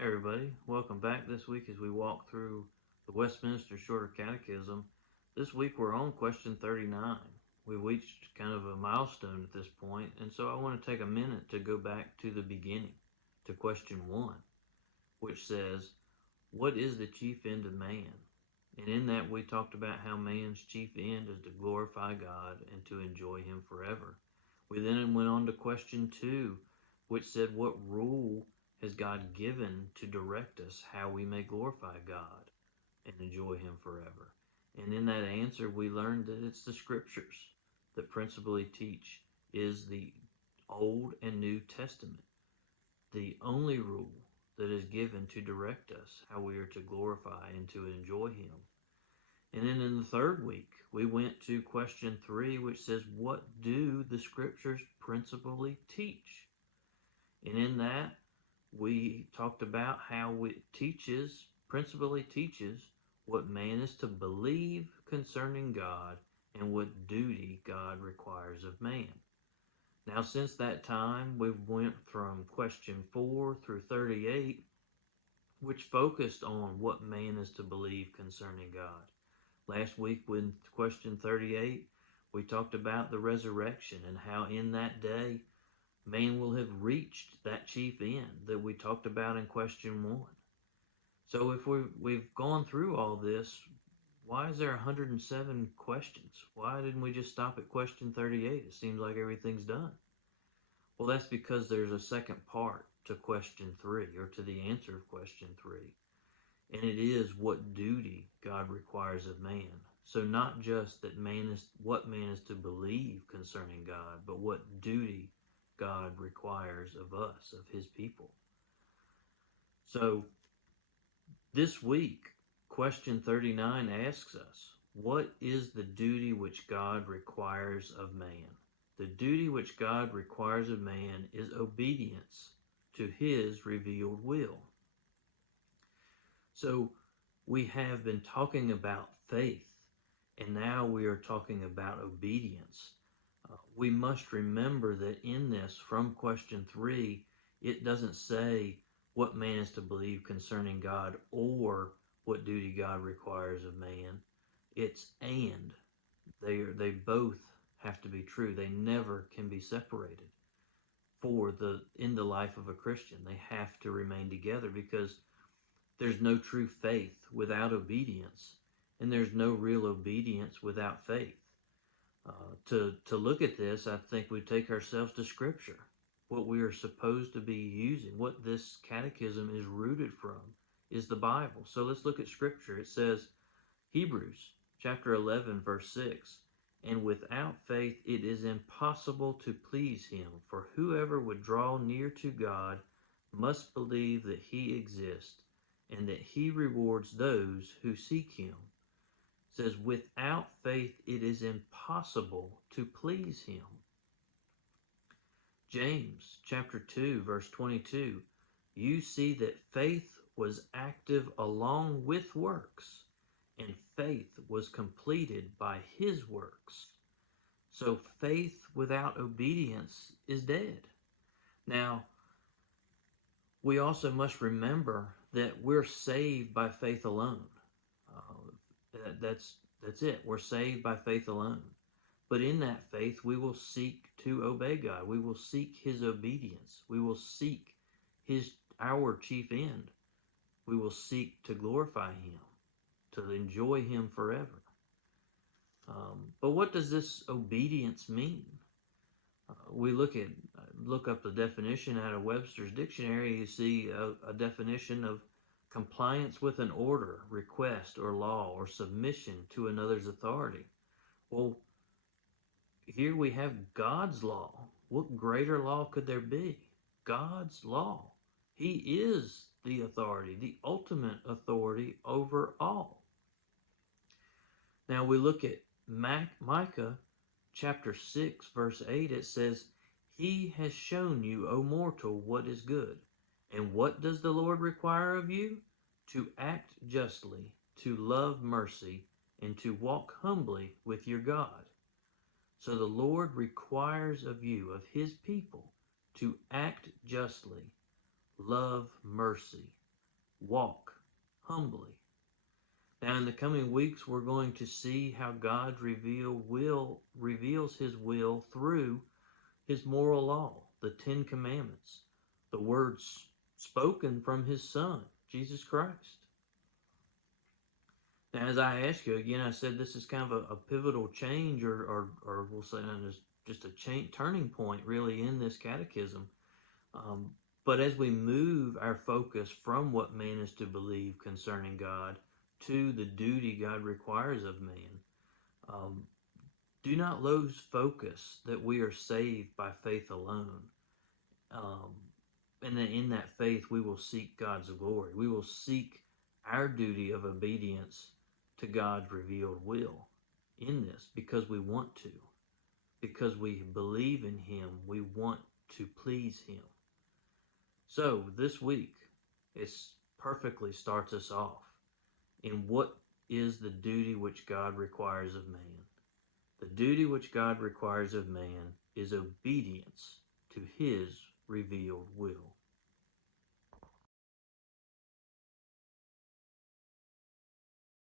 Hey everybody, welcome back this week as we walk through the Westminster Shorter Catechism. This week we're on question 39. We've reached kind of a milestone at this point, and so I want to take a minute to go back to the beginning, to question 1, which says, what is the chief end of man? And in that we talked about how man's chief end is to glorify God and to enjoy Him forever. We then went on to question 2, which said, what rule has God given to direct us how we may glorify God and enjoy Him forever? And in that answer, we learned that it's the scriptures that principally teach is the Old and New Testament, the only rule that is given to direct us how we are to glorify and to enjoy Him. And then in the third week, we went to question 3, which says, what do the scriptures principally teach? And in that, we talked about how it principally teaches what man is to believe concerning God and what duty God requires of man. Now, since that time, we've went from question 4 through 38, which focused on what man is to believe concerning God. Last week with question 38, we talked about the resurrection and how in that day, man will have reached that chief end that we talked about in question 1. So if we've gone through all this, why is there 107 questions? Why didn't we just stop at question 38? It seems like everything's done. Well, that's because there's a second part to question 3, or to the answer of question 3. And it is what duty God requires of man. So not just that what man is to believe concerning God, but what duty God requires of us, of His people. So this week, question 39 asks us, what is the duty which God requires of man? The duty which God requires of man is obedience to His revealed will. So we have been talking about faith, and now we are talking about obedience. We must remember that in this, from question 3, it doesn't say what man is to believe concerning God or what duty God requires of man. It's and. They both have to be true. They never can be separated in the life of a Christian. They have to remain together because there's no true faith without obedience, and there's no real obedience without faith. To look at this, I think we take ourselves to Scripture, what we are supposed to be using, what this catechism is rooted from, is the Bible. So let's look at Scripture. It says, Hebrews chapter 11, verse 6, and without faith it is impossible to please Him, for whoever would draw near to God must believe that He exists, and that He rewards those who seek Him. It says, without faith it is impossible to please Him. James chapter 2, verse 22, you see that faith was active along with works, and faith was completed by His works. So faith without obedience is dead. Now, we also must remember that we're saved by faith alone. That's it. We're saved by faith alone. But in that faith, we will seek to obey God. We will seek His obedience. We will seek our chief end. We will seek to glorify Him, to enjoy Him forever. But what does this obedience mean? We look up the definition out of Webster's dictionary. You see a definition of compliance with an order, request, or law, or submission to another's authority. Well, here we have God's law. What greater law could there be? God's law. He is the authority, the ultimate authority over all. Now we look at Micah chapter 6, verse 8. It says, He has shown you, O mortal, what is good. And what does the Lord require of you? To act justly, to love mercy, and to walk humbly with your God. So the Lord requires of you, of His people, to act justly, love mercy, walk humbly. Now, in the coming weeks, we're going to see how God reveals His will through His moral law, the Ten Commandments, the words spoken from His Son, Jesus Christ. Now, as I ask you again, I said this is kind of a pivotal change, or we'll say just a turning point, really, in this catechism. But as we move our focus from what man is to believe concerning God to the duty God requires of man, do not lose focus that we are saved by faith alone. And that in that faith we will seek God's glory. We will seek our duty of obedience to God's revealed will in this because we want to. Because we believe in Him, we want to please Him. So this week, it perfectly starts us off in what is the duty which God requires of man. The duty which God requires of man is obedience to His revealed will.